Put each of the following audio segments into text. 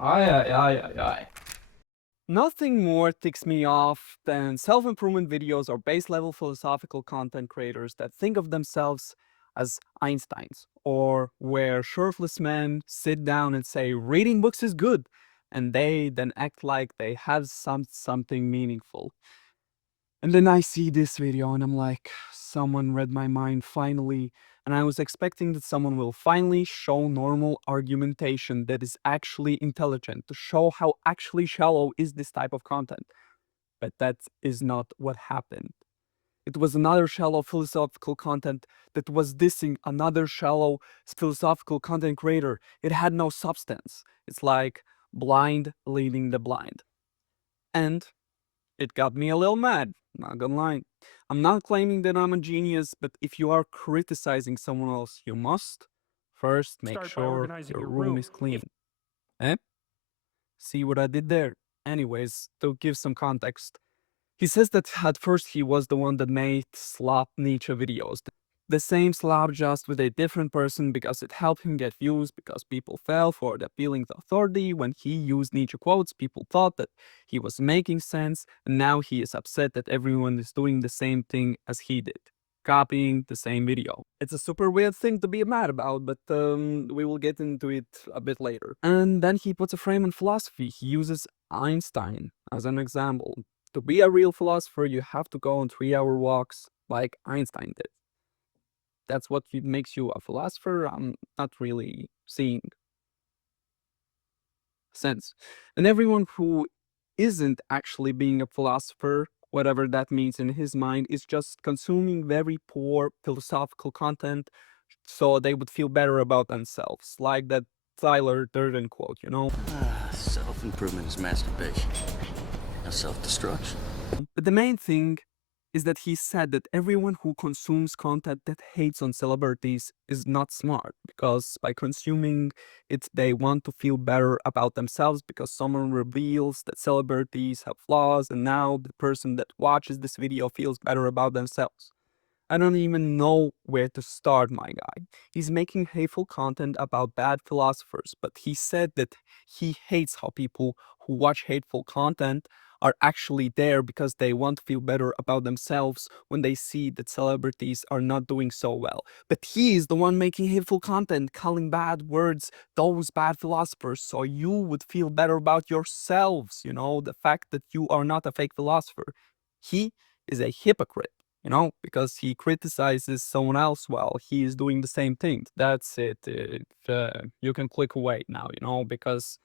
Aye, aye, aye, aye, aye. Nothing more ticks me off than self-improvement videos or base-level philosophical content creators that think of themselves as Einsteins, or where shirtless men sit down and say reading books is good, and they then act like they have something meaningful. And then I see this video and I'm like, someone read my mind finally. And I was expecting that someone will finally show normal argumentation that is actually intelligent, to show how actually shallow is this type of content. But that is not what happened. It was another shallow philosophical content that was dissing another shallow philosophical content creator. It had no substance. It's like blind leading the blind. And it got me a little mad, not gonna lie. I'm not claiming that I'm a genius, but if you are criticizing someone else, you must first make Start by sure organizing your your room room. is clean. Eh? See what I did there? Anyways, to give some context, he says that at first he was the one that made slop Nietzsche videos. The same slop, just with a different person, because it helped him get views, because people fell for the appealing to authority. When he used Nietzsche quotes, people thought that he was making sense, and now he is upset that everyone is doing the same thing as he did, copying the same video. It's a super weird thing to be mad about, but we will get into it a bit later. And then he puts a frame on philosophy. He uses Einstein as an example. To be a real philosopher, you have to go on 3-hour walks like Einstein did. That's what makes you a philosopher. I'm not really seeing sense. And everyone who isn't actually being a philosopher, whatever that means in his mind, is just consuming very poor philosophical content so they would feel better about themselves. Like that Tyler Durden quote, you know? Self-improvement is masturbation. Now self-destruction. But the main thing is that he said that everyone who consumes content that hates on celebrities is not smart, because by consuming it, they want to feel better about themselves because someone reveals that celebrities have flaws, and now the person that watches this video feels better about themselves. I don't even know where to start, my guy. He's making hateful content about bad philosophers, but he said that he hates how people who watch hateful content are actually there because they want to feel better about themselves when they see that celebrities are not doing so well. But he is the one making hateful content, calling bad words those bad philosophers, so you would feel better about yourselves, the fact that you are not a fake philosopher. He is a hypocrite, because he criticizes someone else while he is doing the same thing. That's it. You can click away now, because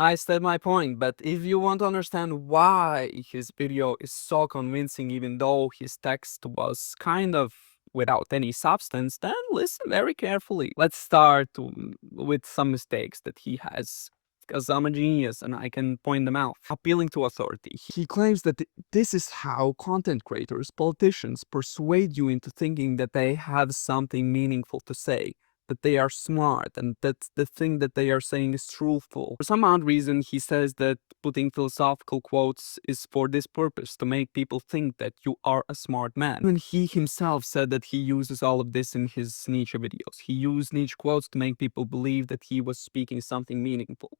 I said my point. But if you want to understand why his video is so convincing, even though his text was kind of without any substance, then listen very carefully. Let's start with some mistakes that he has, because I'm a genius and I can point them out. Appealing to authority. He claims that this is how content creators, politicians, persuade you into thinking that they have something meaningful to say, that they are smart, and that the thing that they are saying is truthful. For some odd reason, he says that putting philosophical quotes is for this purpose, to make people think that you are a smart man. Even he himself said that he uses all of this in his Nietzsche videos. He used Nietzsche quotes to make people believe that he was speaking something meaningful.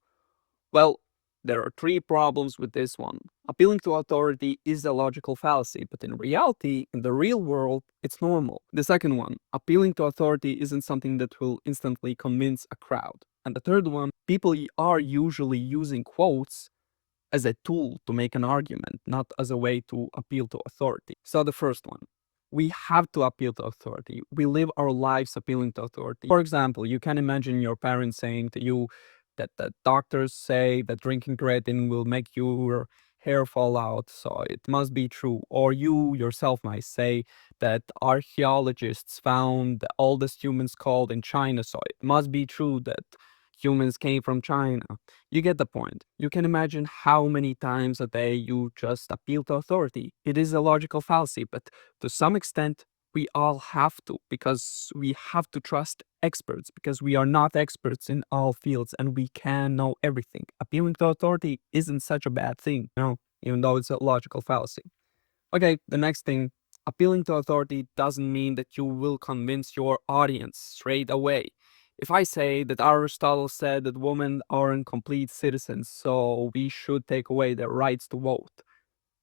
Well, there are 3 problems with this one. Appealing to authority is a logical fallacy, but in reality, in the real world, it's normal. The second one, appealing to authority isn't something that will instantly convince a crowd. And the third one, people are usually using quotes as a tool to make an argument, not as a way to appeal to authority. So the first one, we have to appeal to authority. We live our lives appealing to authority. For example, you can imagine your parents saying to you that the doctors say that drinking creatine will make your hair fall out, so it must be true. Or you yourself might say that archaeologists found the oldest human skull in China, so it must be true that humans came from China. You get the point. You can imagine how many times a day you just appeal to authority. It is a logical fallacy, but to some extent, we all have to, because we have to trust experts, because we are not experts in all fields and we can know everything. Appealing to authority isn't such a bad thing, even though it's a logical fallacy. Okay, the next thing, appealing to authority doesn't mean that you will convince your audience straight away. If I say that Aristotle said that women aren't complete citizens, so we should take away their rights to vote,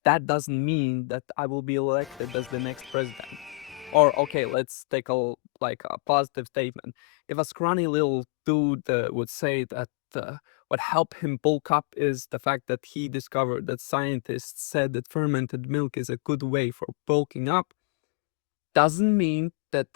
that doesn't mean that I will be elected as the next president. Or okay, let's take a positive statement. If a scrawny little dude would say that what helped him bulk up is the fact that he discovered that scientists said that fermented milk is a good way for bulking up, doesn't mean that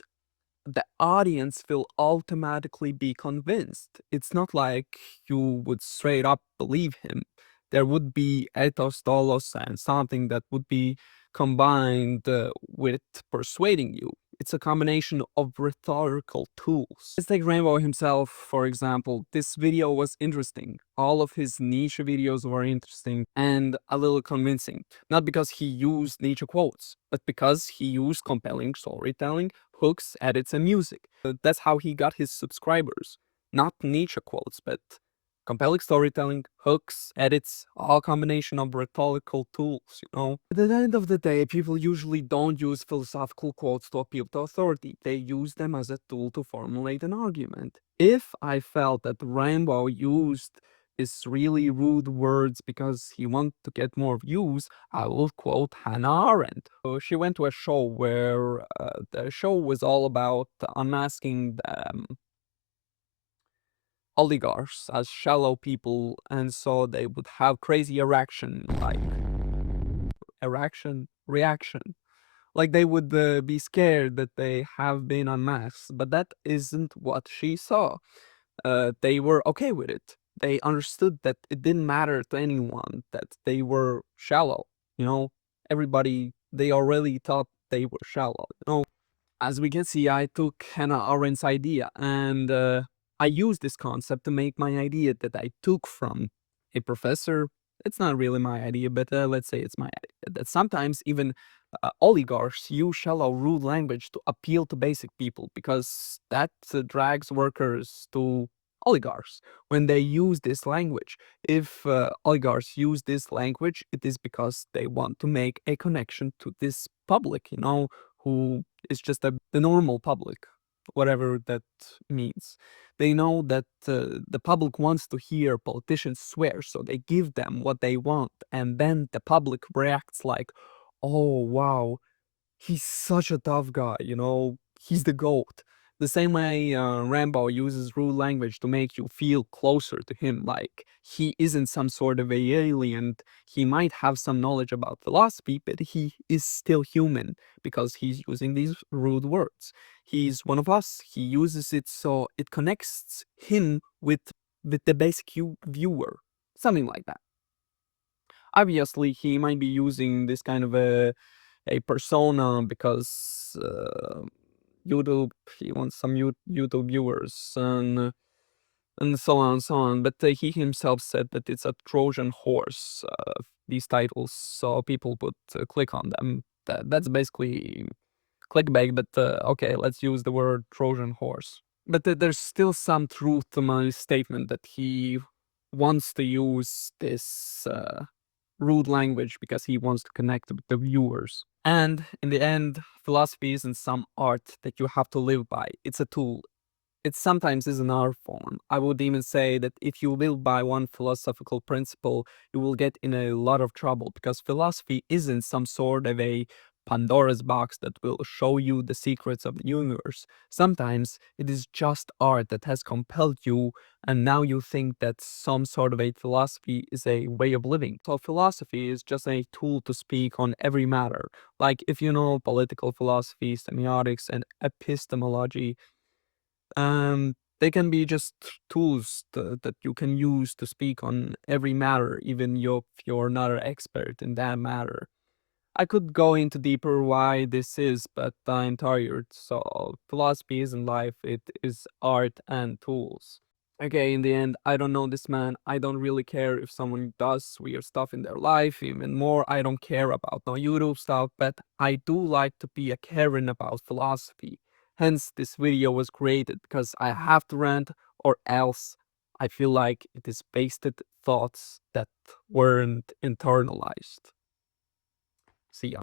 the audience will automatically be convinced. It's not like you would straight up believe him. There would be ethos, dolos, and something that would be combined with persuading you. It's a combination of rhetorical tools. Let's take Rainbow himself, for example. This video was interesting. All of his niche videos were interesting and a little convincing. Not because he used niche quotes, but because he used compelling storytelling, hooks, edits, and music. That's how he got his subscribers. Not Nietzsche quotes, but compelling storytelling, hooks, edits, all combination of rhetorical tools, you know? At the end of the day, people usually don't use philosophical quotes to appeal to authority. They use them as a tool to formulate an argument. If I felt that Rainbow used these really rude words because he wanted to get more views, I will quote Hannah Arendt. She went to a show where the show was all about unmasking the oligarchs as shallow people, and so they would have crazy reaction. Like they would be scared that they have been unmasked, but that isn't what she saw. They were okay with it. They understood that it didn't matter to anyone that they were shallow. You know, everybody, they already thought they were shallow. You know, as we can see, I took Hannah Arendt's idea and I used this concept to make my idea that I took from a professor. It's not really my idea, but let's say it's my idea. That sometimes even oligarchs use shallow, rude language to appeal to basic people because that drags workers to oligarchs when they use this language. If oligarchs use this language, it is because they want to make a connection to this public, you know, who is just the normal public, whatever that means. They know that the public wants to hear politicians swear, so they give them what they want, and then the public reacts like, "Oh wow, he's such a tough guy, you know, he's the GOAT." The same way Rambo uses rude language to make you feel closer to him, like he isn't some sort of a alien. He might have some knowledge about philosophy, but he is still human because he's using these rude words. He's one of us. He uses it so it connects him with the basic viewer, something like that. Obviously, he might be using this kind of a persona because YouTube, he wants some YouTube viewers and so on and so on. But he himself said that it's a Trojan horse, these titles, so people would click on them. That's basically clickbait, but okay, let's use the word Trojan horse. But there's still some truth to my statement that he wants to use this rude language because he wants to connect with the viewers. And in the end, philosophy isn't some art that you have to live by. It's a tool. It sometimes is an art form. I would even say that if you live by one philosophical principle, you will get in a lot of trouble because philosophy isn't some sort of a Pandora's box that will show you the secrets of the universe. Sometimes it is just art that has compelled you, and now you think that some sort of a philosophy is a way of living. So, philosophy is just a tool to speak on every matter. Like, if you know political philosophy, semiotics, and epistemology, they can be just tools that you can use to speak on every matter, even if you're not an expert in that matter. I could go into deeper why this is, but I'm tired. So philosophy isn't life; it is art and tools. Okay, in the end, I don't know this man. I don't really care if someone does weird stuff in their life. Even more, I don't care about no YouTube stuff, but I do like to be a caring about philosophy. Hence, this video was created because I have to rant, or else I feel like it is wasted thoughts that weren't internalized. See ya.